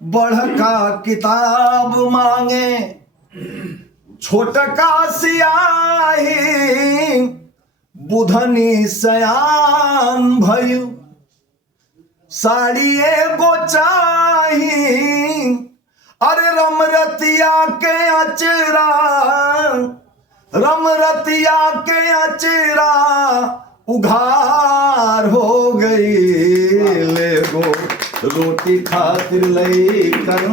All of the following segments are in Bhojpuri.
बड़का किताब मांगे छोटका सियाही, बुधनी सयान भइल साड़ी एगो चाही। अरे रमरतिया के अचरा, रमरतिया के अचरा उघार हो गई। लेगो रोटी खातिर लइकन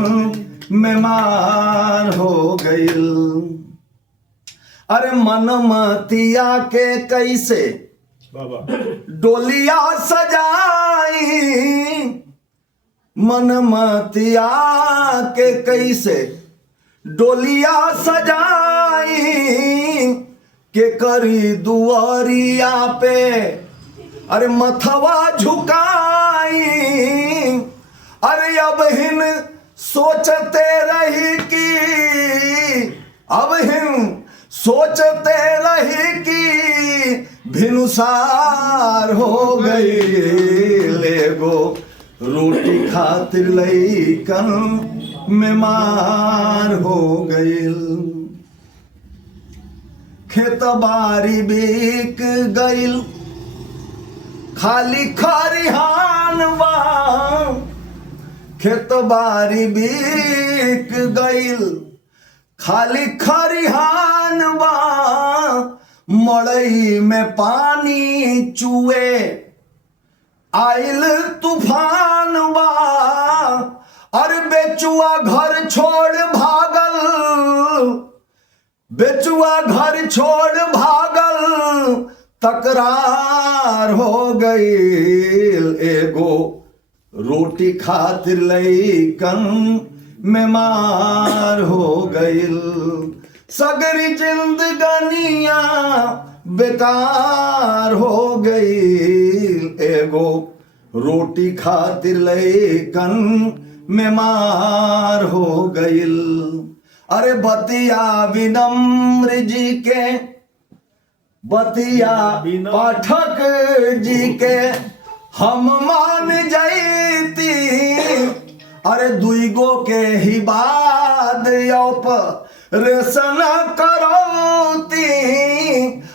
मेहमान हो गईल। अरे मनमतिया के कैसे डोलिया सजाई, मनमतिया के कैसे डोलिया सजाई। के करी दुआरिया पे अरे मथवा झुकाई। अरे अब हिन सोचते रही कि, अब हिन सोचते रही कि भिनुसार हो गई। लेगो रोटी खातिर लइकन मेहमान हो गईल। खेत बारी बिक गईल, खाली खरिहान बा। खेत बारी बिक गईल, खाली खरिहान बा। मड़ई में पानी चुए आइल तूफान बा। अरे बेचुआ घर छोड़ भागल, बेचुआ घर छोड़ भागल तकरार हो गई। एगो रोटी खातिर लइकन मेहमान हो गईल। सगरी जिंदगानिया बेकार हो गई। एगो रोटी खातिर लइकन मेहमान हो गईल। अरे बतिया विनम्र जी के, बतिया पाठक जी के हम मान जैती। अरे दुईगो के ही बाद रेसन करौती।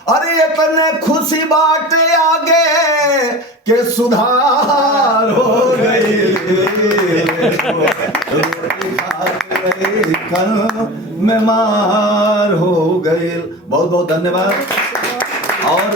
अरे इतने खुशी बाटे आगे के सुधार हो गई। कल मेहमान हो गए। बहुत बहुत धन्यवाद। और